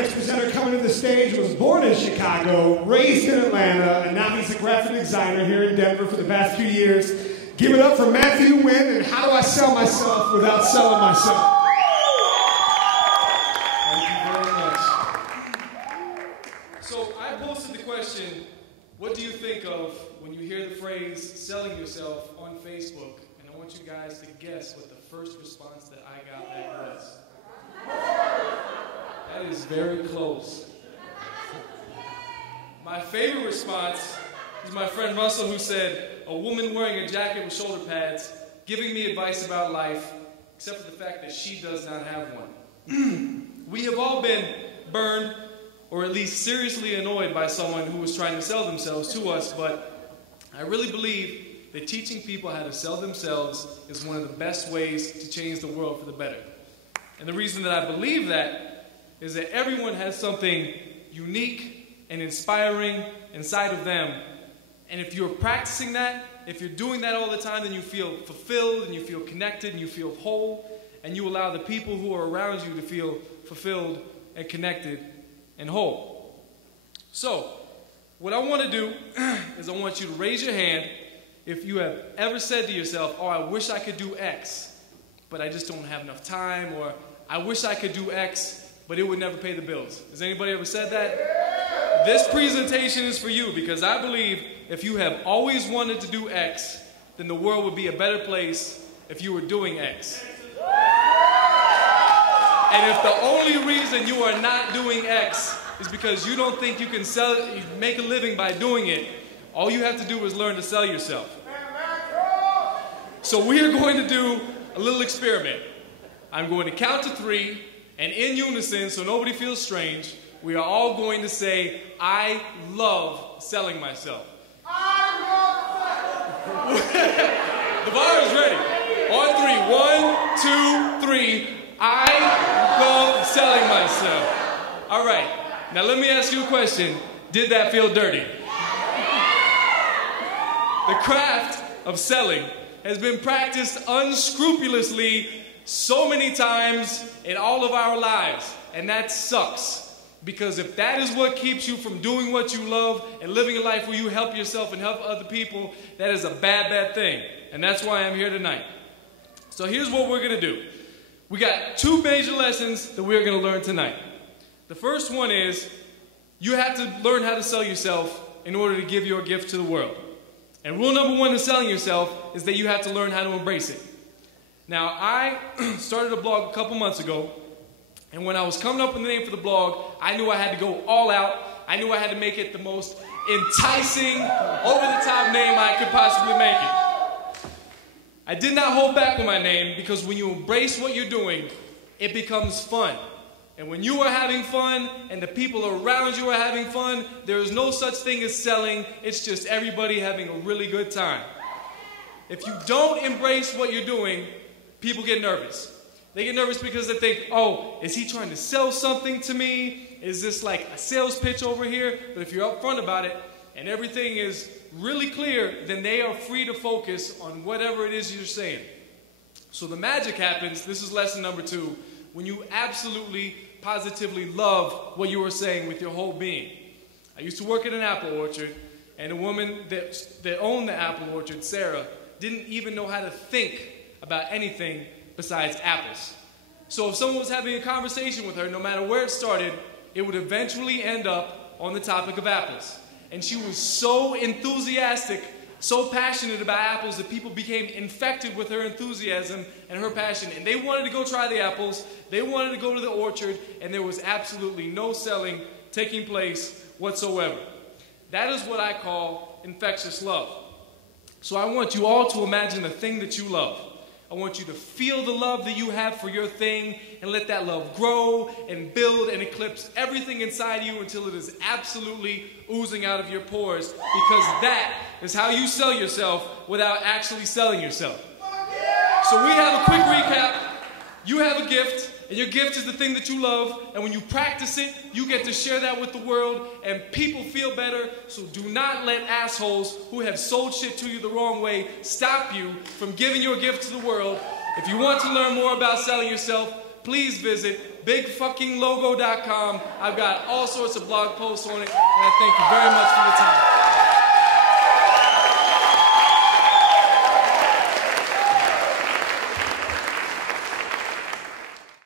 next presenter coming to the stage was born in Chicago, raised in Atlanta, and now he's a graphic designer here in Denver for the past few years. Give it up for Matthew Wyne and How Do I Sell Myself Without Selling Myself? Thank you very much. So I posted the question, what do you think of when you hear the phrase selling yourself on Facebook? And I want you guys to guess what the first response that I got back was. That is very close. My favorite response is my friend Russell, who said, a woman wearing a jacket with shoulder pads, giving me advice about life, except for the fact that she does not have one. We have all been burned, or at least seriously annoyed by someone who was trying to sell themselves to us, but I really believe that teaching people how to sell themselves is one of the best ways to change the world for the better. And the reason that I believe that is that everyone has something unique and inspiring inside of them. And if you're practicing that, if you're doing that all the time, then you feel fulfilled and you feel connected and you feel whole, and you allow the people who are around you to feel fulfilled and connected and whole. So, what I want to do is I want you to raise your hand if you have ever said to yourself, oh, I wish I could do X, but I just don't have enough time, or I wish I could do X, but it would never pay the bills. Has anybody ever said that? This presentation is for you, because I believe if you have always wanted to do X, then the world would be a better place if you were doing X. And if the only reason you are not doing X is because you don't think you can make a living by doing it, all you have to do is learn to sell yourself. So we are going to do a little experiment. I'm going to count to 3, and in unison, so nobody feels strange, we are all going to say, I love selling myself. The bar is ready. On 3. 1, 2, 3. I love selling myself. All right. Now let me ask you a question. Did that feel dirty? The craft of selling has been practiced unscrupulously so many times in all of our lives. And that sucks. Because if that is what keeps you from doing what you love and living a life where you help yourself and help other people, that is a bad, bad thing. And that's why I'm here tonight. So here's what we're going to do. We got 2 major lessons that we're going to learn tonight. The first one is you have to learn how to sell yourself in order to give your gift to the world. And rule number 1 in selling yourself is that you have to learn how to embrace it. Now, I started a blog a couple months ago. And when I was coming up with the name for the blog, I knew I had to go all out. I knew I had to make it the most enticing, over-the-top name I could possibly make it. I did not hold back with my name, because when you embrace what you're doing, it becomes fun. And when you are having fun and the people around you are having fun, there is no such thing as selling. It's just everybody having a really good time. If you don't embrace what you're doing, people get nervous. They get nervous because they think, oh, is he trying to sell something to me? Is this like a sales pitch over here? But if you're upfront about it and everything is really clear, then they are free to focus on whatever it is you're saying. So the magic happens, this is lesson number 2, when you absolutely, positively love what you are saying with your whole being. I used to work at an apple orchard, and a woman that owned the apple orchard, Sarah, didn't even know how to think about anything besides apples. So if someone was having a conversation with her, no matter where it started, it would eventually end up on the topic of apples. And she was so enthusiastic, so passionate about apples that people became infected with her enthusiasm and her passion. And they wanted to go try the apples, they wanted to go to the orchard, and there was absolutely no selling taking place whatsoever. That is what I call infectious love. So I want you all to imagine the thing that you love. I want you to feel the love that you have for your thing and let that love grow and build and eclipse everything inside you until it is absolutely oozing out of your pores, because that is how you sell yourself without actually selling yourself. So we have a quick recap. You have a gift, and your gift is the thing that you love, and when you practice it, you get to share that with the world, and people feel better. So do not let assholes who have sold shit to you the wrong way stop you from giving your gift to the world. If you want to learn more about selling yourself, please visit bigfuckinglogo.com. I've got all sorts of blog posts on it, and I thank you very much for your time.